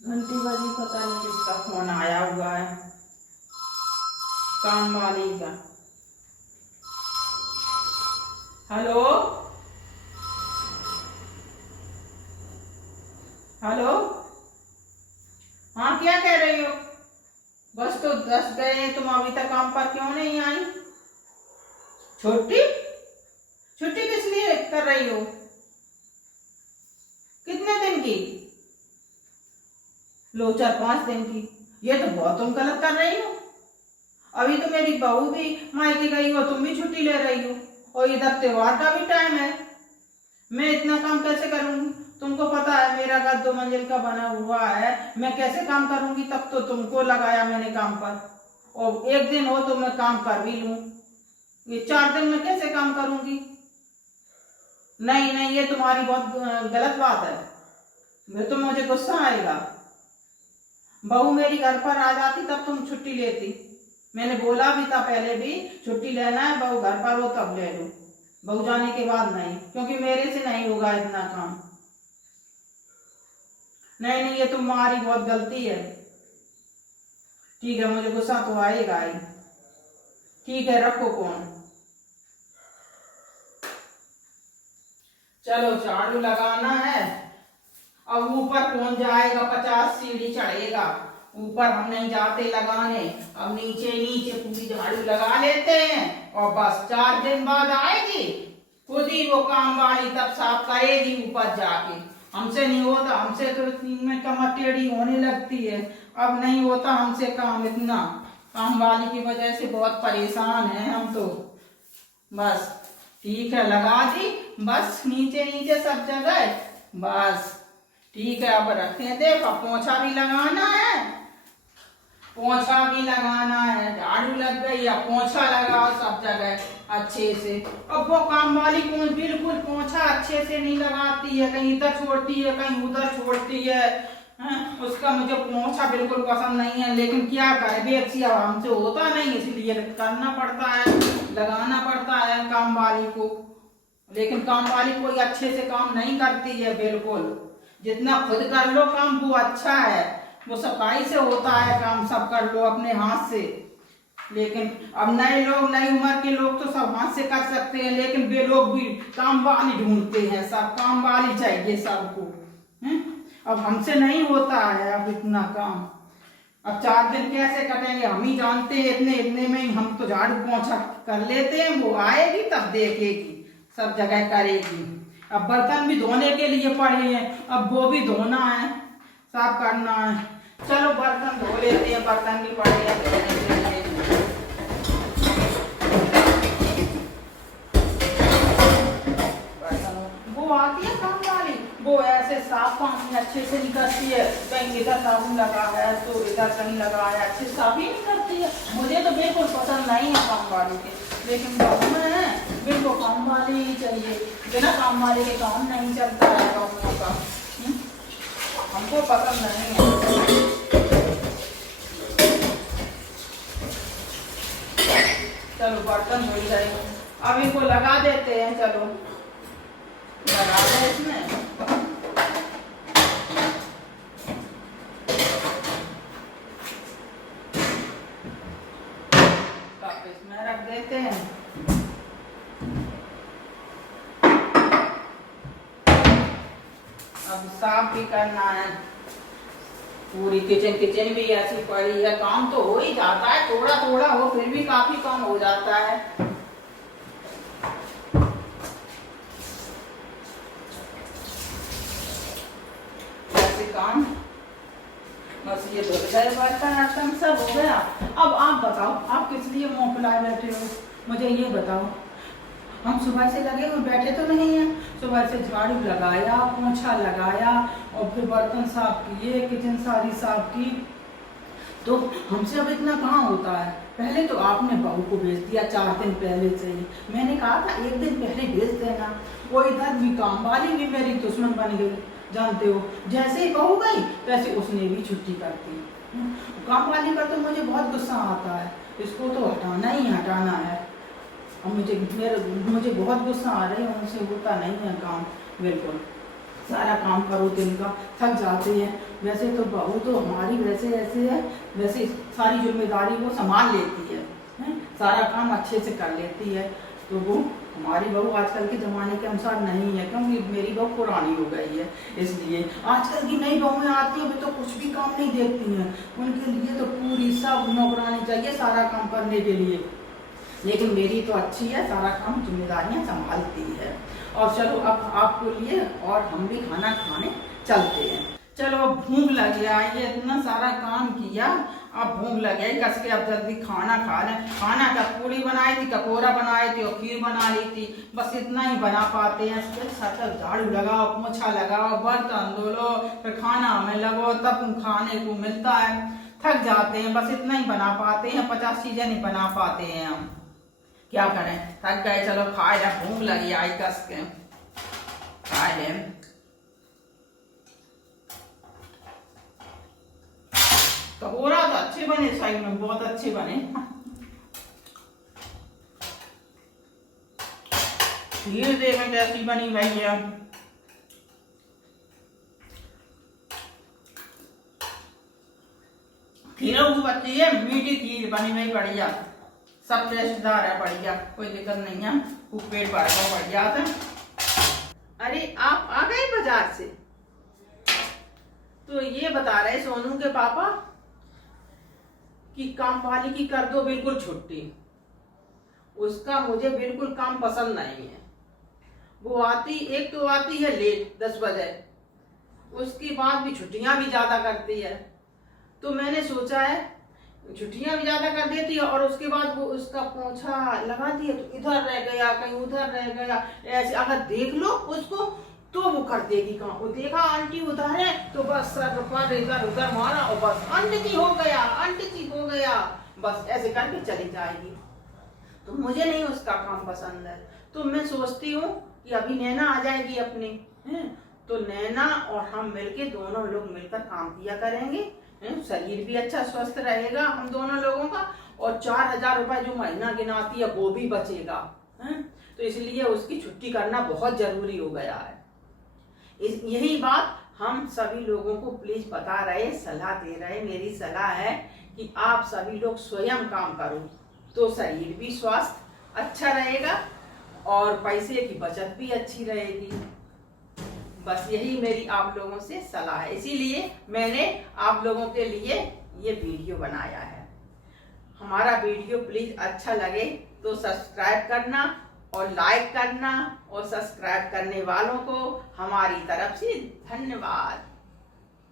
घंटी बजी, पता नहीं किसका फोन आया हुआ है, काम वाली का। हेलो हेलो, हाँ क्या कह रही हो? बस तो 10 गए, तुम अभी तक काम पर क्यों नहीं आई? छुट्टी? छुट्टी किस लिए कर रही हो? कितने दिन की? लो 4-5 दिन की। ये तो बहुत तुम गलत कर रही हो। अभी तो मेरी बहू भी मायके गई हो, तुम भी छुट्टी ले रही हो, और इधर त्योहार का भी टाइम है। मैं इतना काम कैसे करूंगी? तुमको पता है मेरा घर 2 मंजिल का बना हुआ है, मैं कैसे काम करूंगी? तब तो तुमको लगाया मैंने काम पर, और एक दिन हो तो मैं काम कर भी लूं। ये 4 दिन में कैसे काम करूंगी? नहीं नहीं, ये तुम्हारी बहुत गलत बात है। मैं तो मुझे गुस्सा आएगा। बहू मेरी घर पर आ जाती तब तुम छुट्टी लेती। मैंने बोला भी था पहले भी, छुट्टी लेना है बहू घर पर हो तब ले लो, बहू जाने के बाद नहीं, क्योंकि मेरे से नहीं होगा इतना काम। नहीं नहीं, ये तुम्हारी बहुत गलती है। ठीक है, मुझे गुस्सा तो आएगा ही। ठीक है, रखो फोन। चलो झाड़ू लगाना है। अब ऊपर कौन जाएगा? 50 सीढ़ी चढ़ेगा, ऊपर हम नहीं जाते लगाने। अब नीचे नीचे पूरी झाड़ू लगा लेते हैं, और बस 4 दिन बाद आएगी खुद ही वो काम वाली, तब साफ करेगी ऊपर जाके। हमसे नहीं होता, हमसे तो इनमें कमर टेढ़ी होने लगती है। अब नहीं होता हमसे काम इतना, काम वाली की वजह से बहुत परेशान है हम तो। बस ठीक है, लगा दी, बस नीचे नीचे सब जगह, बस ठीक है। अब रखने दे, अब पोछा भी लगाना है, पोछा भी लगाना है। झाड़ू लग गई, अब पोछा लगाओ सब जगह अच्छे से। अब वो काम वाली कौन बिल्कुल पोछा अच्छे से नहीं लगाती है, कहीं इधर छोड़ती है कहीं उधर छोड़ती है, उसका मुझे पोछा बिल्कुल पसंद नहीं है। लेकिन क्या करे, बेची अब हमसे होता नहीं, इसलिए करना पड़ता है, लगाना पड़ता है काम वाली को। लेकिन काम वाली कोई अच्छे से काम नहीं करती है बिल्कुल। जितना खुद कर लो काम वो अच्छा है, वो सफाई से होता है काम, सब कर लो अपने हाथ से। लेकिन अब नए लोग, नई उम्र के लोग तो सब हाथ से कर सकते हैं, लेकिन वे लोग भी काम वाली ढूंढते हैं, सब काम वाली चाहिए सबको। अब हमसे नहीं होता है अब इतना काम। अब 4 दिन कैसे कटेंगे हम ही जानते हैं, इतने इतने में ही हम तो झाड़ू पोंछा कर लेते हैं। वो आएगी तब देखेगी, सब जगह करेगी। अब बर्तन भी धोने के लिए पड़े हैं, अब वो भी धोना है, साफ करना है। चलो बर्तन धो लेते हैं, बर्तन भी पड़े हैं धोने के लिए। वो आती है काम वाली, वो ऐसे साफ पानी अच्छे से निकलती है, कहीं इधर साबुन लगा है तो इधर कहीं लगा है, अच्छे साफ ही नहीं करती है। मुझे तो बिल्कुल पसंद नहीं है काम वाली के, लेकिन बहू है बिल्कुल काम वाली ही चाहिए, बिना काम वाले के काम नहीं चलता है बहूओं का। हमको पसंद नहीं है। चलो बर्तन धो जाए, अब इनको लगा देते हैं। चलो लगा दे इसमें, कप इसमें रख देते हैं। अब साफ भी करना है, पूरी किचन किचन भी ऐसी पड़ी है। काम तो हो ही जाता है, थोड़ा थोड़ा हो फिर भी काफी काम हो जाता है। ऐसे काम बस ये धुल गए, बर्तन सब हो गया। अब आप बताओ, आप किस लिए मुंह फुलाए बैठे हो? मुझे ये बताओ। हम सुबह से लगे हुए बैठे तो नहीं है, सुबह से झाड़ू लगाया, पोंछा लगाया, और फिर बर्तन साफ किए, किचन सारी साफ की, तो हमसे अब इतना कहाँ होता है। पहले तो आपने बहू को भेज दिया 4 दिन पहले से ही, मैंने कहा था 1 दिन पहले भेज देना। वो इधर भी काम वाली भी मेरी दुश्मन बन गई, जानते हो। जैसे ही बहू गई वैसे उसने भी छुट्टी कर दी। काम वाली पर तो मुझे बहुत गुस्सा आता है, इसको तो हटाना ही हटाना है। अब मुझे बहुत गुस्सा आ रही है, उनसे होता नहीं है काम बिल्कुल। सारा काम करो दिन का, थक जाते हैं। वैसे तो बहू तो हमारी वैसे ऐसे है, वैसे सारी जिम्मेदारी वो संभाल लेती है, सारा काम अच्छे से कर लेती है। तो वो हमारी बहू आजकल के ज़माने के अनुसार नहीं है, क्योंकि मेरी बहू पुरानी हो गई है। इसलिए आजकल की नई बहुएं आती हैं, वे तो कुछ भी काम नहीं देखती हैं। उनके लिए तो पूरी सब नौकरानी चाहिए सारा काम करने के लिए। लेकिन मेरी तो अच्छी है, सारा काम जिम्मेदारियां संभालती है। और चलो अब आपको लिए और हम भी खाना खाने चलते हैं। चलो अब भूख लग गया, ये इतना सारा काम किया, अब भूख लग गई कस के, अब जल्दी खाना खा लें। खाना का पूरी बनाई थी, ककोरा बनाई थी और खीर बना ली थी, बस इतना ही बना पाते हैं। सब झाड़ू लगाओ, पोछा लगाओ, बर्तन धो लो, फिर खाना में लगो, तब खाने को मिलता है। थक जाते हैं, बस इतना ही बना पाते हैं, 50 चीजें नहीं बना पाते हैं हम, क्या करें, थक गए। चलो खाए ले, भूख लगी आई कस के, खाए ले। ककोरा तो अच्छे बने, सही में बहुत अच्छे बने। खीर देखें कैसी बनी भैया, खीरों की बच्ची है, मीठी खीर बनी हुई बढ़िया, सब टेस्टदार है, बढ़िया, कोई दिक्कत नहीं है, खूब पेट भर गया बढ़िया था। अरे आप आ गए बाजार से? तो ये बता रहे सोनू के पापा कि काम वाली की कर दो बिल्कुल छुट्टी, उसका मुझे बिल्कुल काम पसंद नहीं है। वो आती, एक तो आती है लेट 10 बजे, उसके बाद भी छुट्टियां भी ज्यादा करती है। तो मैंने सोचा है छुट्टियां भी ज्यादा कर देती है और उसके बाद वो उसका पोछा लगाती है तो इधर रह गया, कहीं उधर रह गया, ऐसे अगर देख लो उसको तो वो कर देगी काम। वो देखा आंटी उधर है तो बस सर पर इधर उधर मारा और बस आंटी जी हो गया, आंटी जी हो गया, बस ऐसे करके चली जाएगी। तो मुझे नहीं उसका काम पसंद है। तो मैं सोचती हूँ कि अभी नैना आ जाएगी अपनी, तो नैना और हम मिलके दोनों लोग मिलकर काम किया करेंगे, शरीर भी अच्छा स्वस्थ रहेगा हम दोनों लोगों का, और 4000 रुपए जो महीना गिनाती है वो भी बचेगा। तो इसलिए उसकी छुट्टी करना बहुत जरूरी हो गया है। यही बात हम सभी लोगों को प्लीज बता रहे, सलाह दे रहे। मेरी सलाह है कि आप सभी लोग स्वयं काम करो, तो शरीर भी स्वास्थ्य अच्छा रहेगा और पैसे की बचत भी अच्छी रहेगी। बस यही मेरी आप लोगों से सलाह है, इसीलिए मैंने आप लोगों के लिए ये वीडियो बनाया है। हमारा वीडियो प्लीज अच्छा लगे तो सब्सक्राइब करना और लाइक करना, और सब्सक्राइब करने वालों को हमारी तरफ से धन्यवाद।